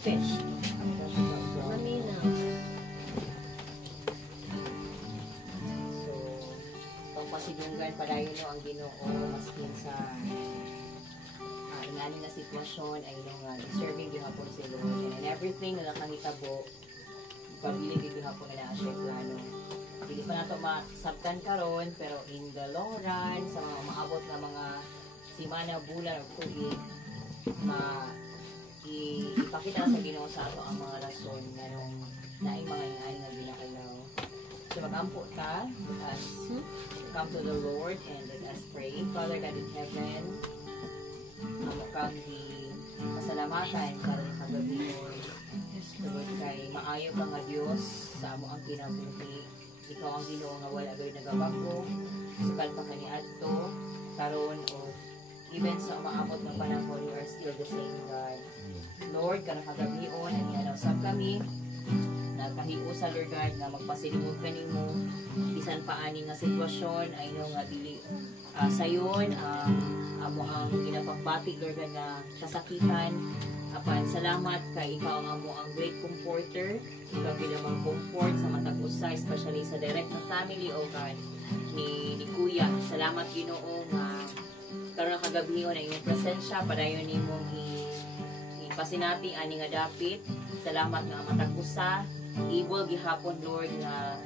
fish. Mamina. So, pagpasidunggan padayon no ang Ginoo maskin sa inani na sitwasyon ay serving gihapon si Lord and everything na nakahitabo pabiling gihapon na siya plano. Hindi pa nato masabtan karon pero in the long run sa mga maabot na mga simana, bulan o tuig ipakita sa Ginoo sa ato ang mga rason nganong naing mga inani nga ginakalaw. So magampo ka as come to the Lord and let us pray. Father God in heaven, amo kang pasalamatan karon kagabi Lord. Tugod kay maayo ka nga Dios sa amo ang kinabuhi. Ikaw ang Ginoo nga wala gayud nagabago. Sukal pa kaniadto karon o even sa maabot ng panahon, you are still the same God. Lord, karong kagabion ani adlaw sab kami nagkahiusa Lord God na magpasilimog kanimo bisan pa ani nga sitwasyon ay no nga dili sayon amo ang ginapagbati Lord God nga kasakitan apan salamat kay ikaw ang amo ang great comforter. Ikaw ginamang comfort sa matag usa especially sa direct na family o God ni Kuya. Salamat Ginoo nga karon kagabion ang iyong presensya padayon nimong pasinati ani nga dapit. Salamat nga matag usa able gihapon Lord nga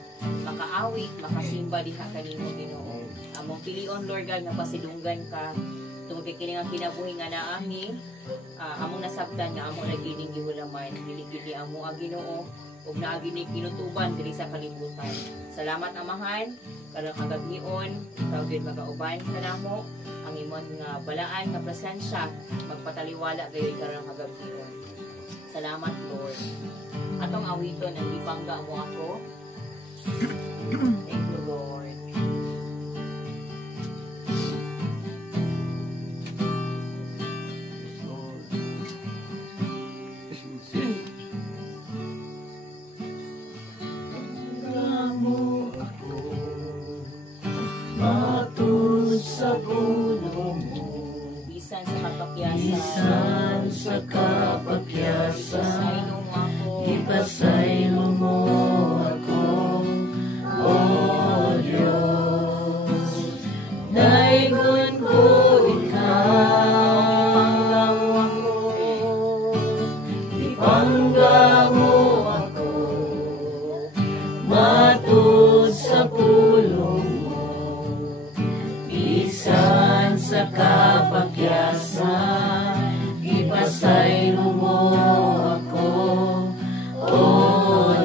makaawit makasimba diha kanimo Ginoo. Among pilion Lord God nga pasidunggan ka tungod kay kini nga kinabuhi nga naami among nasabtan nga amo nagining gihulaman dili gid amo ang Ginoo ug naagini kinutuban diri sa kalibutan. Salamat Amahan karon kagabion ikaw gid magauban kanamo ang imong nga balaan nga presensya magpataliwala kayo karon kagabion. Salamat Lord. Atong awiton ang ipangga mo ako. Thank you Lord. Bisan sa kapakyasan, ipasaylo mo ako, O Diyos. Daigon ko ikaw, ipangga mo ako, matud sa pulong mo. Bisan sa kapakyasan, ipasaylo mo ako, O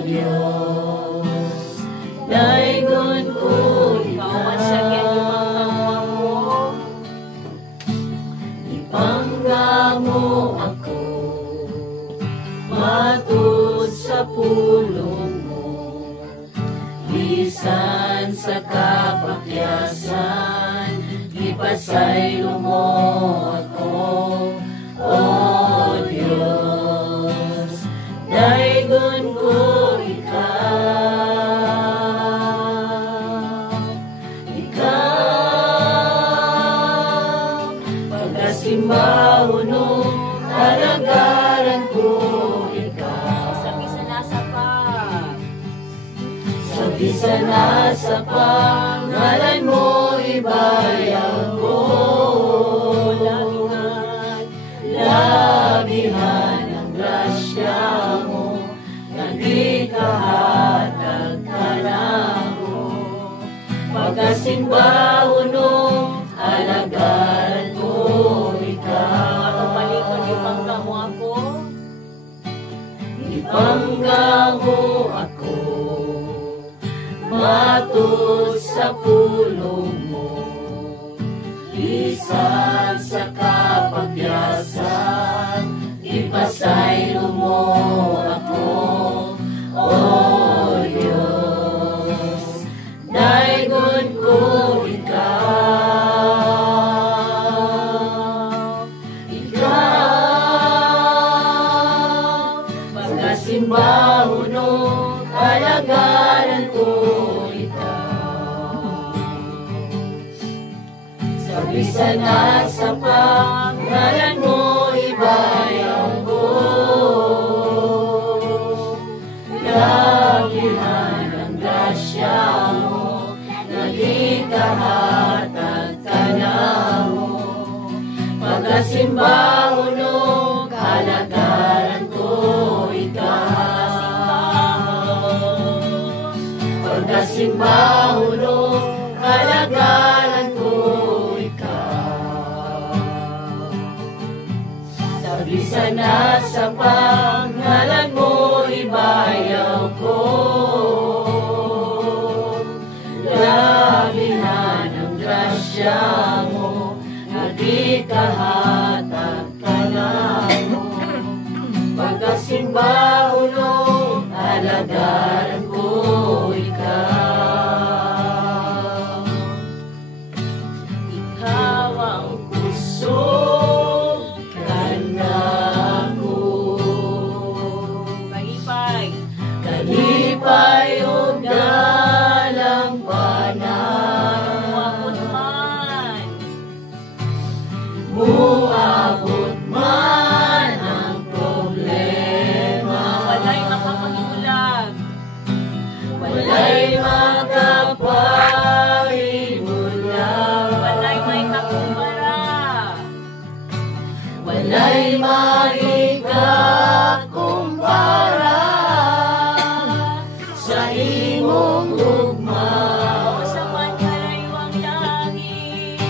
Diyos. Daigon ko ikaw, ipangga mo ako, matud sa pulong mo. Bisan sa kapakyasan, ipasaylo mo ako, O Diyos. Daigon ko ikaw, pagkasimbahuno, alagaran ko ikaw. Sa nasa pa. Sa nasa pa, ngalan mo ibayang ko. Labihan ang grasya mo, hindi kahatag ka na mo. Pagkasimbahuno, alagaran ko ikaw. Atong palikod ipangga mo ako. Ipangga mo ako, matud sa pulong mo. Bisan sa kapakyasan, ipasaylo mo ako, O Diyos. Daigon ko ikaw, pagkasimbahuno, alagaran ko ikaw. Sa nasa pangalan mo ibayang ko. na sa pangalan mo ibayaw ko. Labihan ang grasya mo, nagikahatag ka na mo. Pagkasimba ulo, alagaran ko ikaw. Ikaw ang puso ka na ko. Kalipay. Kalipay o dalang Muabot man. muabot man ang problema. Walay makapangimulag. Walay makapahimulang. Walay may kakumbara. Walay maikakumpara sa imong ugma. O sa man kalaywang langit.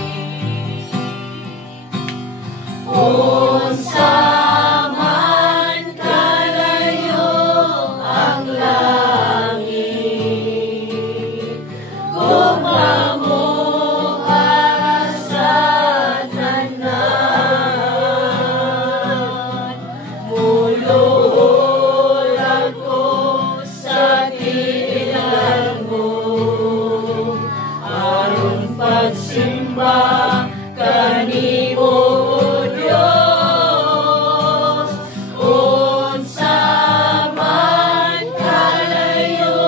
Unsa man kalayo ang langit, gugma mo para sa tanan. Muluhol ako sa tiilan mo, aron pagsimba kanimo o Dios. Unsa man kalayo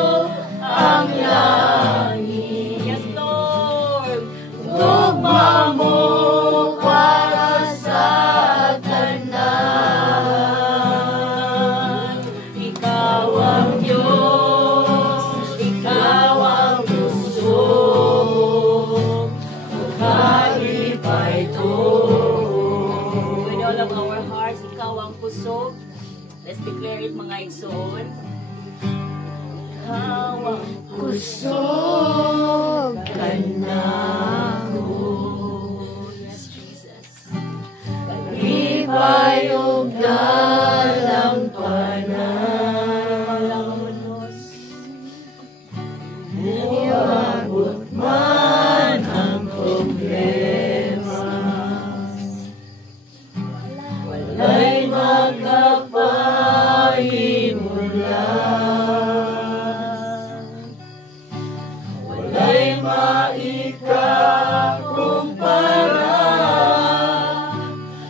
ang langit, Yes, Lord. gugma mo para sa tanan. Ikaw ang Diyos, ikaw ang gusto, kalipay ko. With all of our hearts, ikaw ang pusog. Let's declare it, mga igsoon. Ikaw ang Kusog ka na ko. Yes, Jesus. Kalipay o dalang panan. Muabot man ang problema. Walay magkapahimulang. Walay maikakumpara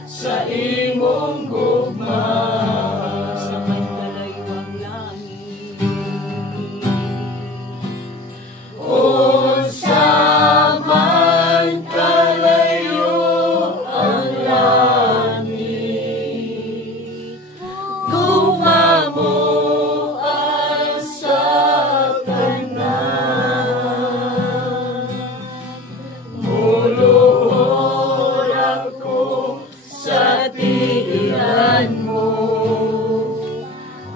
sa imong gugma. Sa man kalaywang langit. Unsa man kalayo ang langit, gugma mo ang sa tanan. Muluhol ako sa tiilan mo,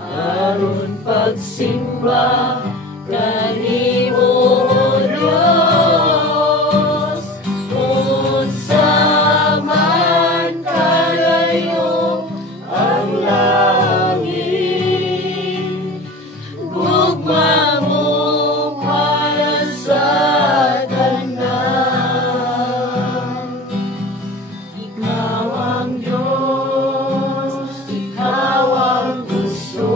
aron pagsimba kanimo o Dios. Unsa man kalayo ang langit, gugma mo para sa tanan. Ikaw ang Diyos, ikaw ang gusto,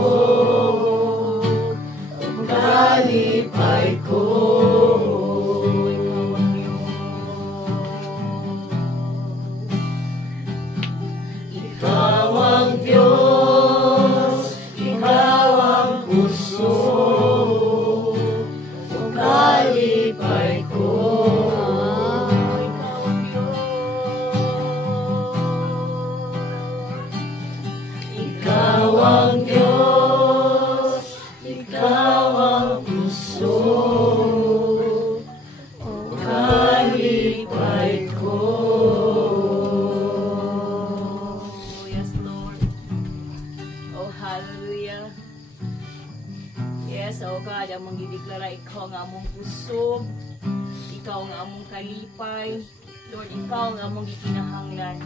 kalipay ko. Ikaw ang Diyos, ikaw ang puso, kalipay ko. Ikaw ang Diyos, ikaw ang puso, kalipay ko. Oh, yes, Lord. Oh, hallelujah. Yes, oh God, among gideklara ikaw nga among pusog, ikaw nga among kalipay. Lord, ikaw nga among gikinahanglan.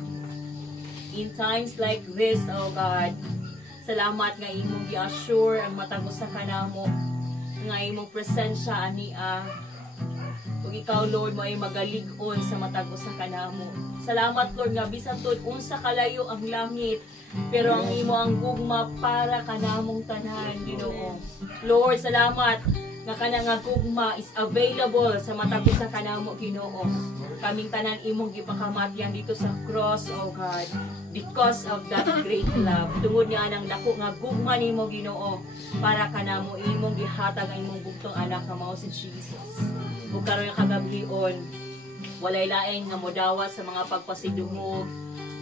in times like this, oh God. Salamat nga imong gi-assure ang matag usa ka namo nga imong presensya ania. Ug ikaw Lord mo ay magalig-on sa matag usa ka namo. Salamat Lord nga bisan tud unsa kalayo ang langit, pero ang imo ang gugma para kanamong tanan, Ginoo. Lord, salamat nga kana nga gugma is available sa matag usa ka namo, Ginoo. Kaming tanan imong gipakamatyan dito sa cross, oh God, because of that great love. Tungod nga nang dako nga gugma nimo, Ginoo, para kanamo imong gihatag ang imong bugtong anak nga mao si Jesus. Ug karon nga kagabion, walay lain nga modawat sa mga pagpasidungog,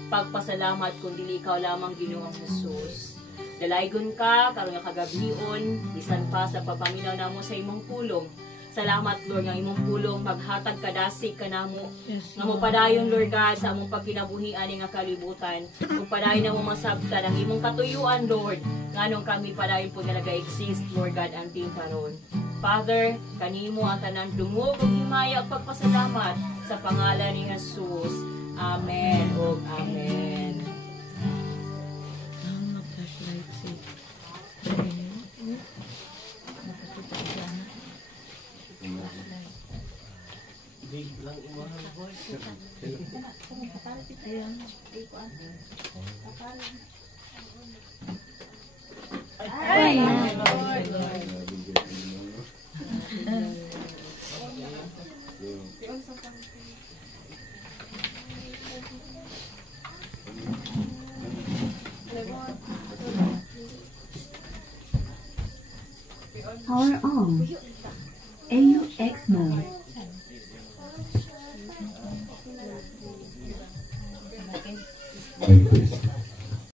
pagpasalamat kun dili ikaw lamang, Ginoong Jesus. Dalaygon ka karon nga kagabion, bisan pa sa papaminaw namo sa imong pulong. Salamat Lord nga imong pulong maghatag kadasig kanamo. Nga mo padayon Lord God sa among pagkinabuhian nga kalibutan. Ug padayon namo masabtan ang imong katuyuan Lord. Nganong kami padayon pud nga naga-exist Lord God until karon. Father, kanimo ang tanan dungog ug himaya ug pagpasalamat sa pangalan ni Jesus. Amen ug amen. Power on. AUX mode.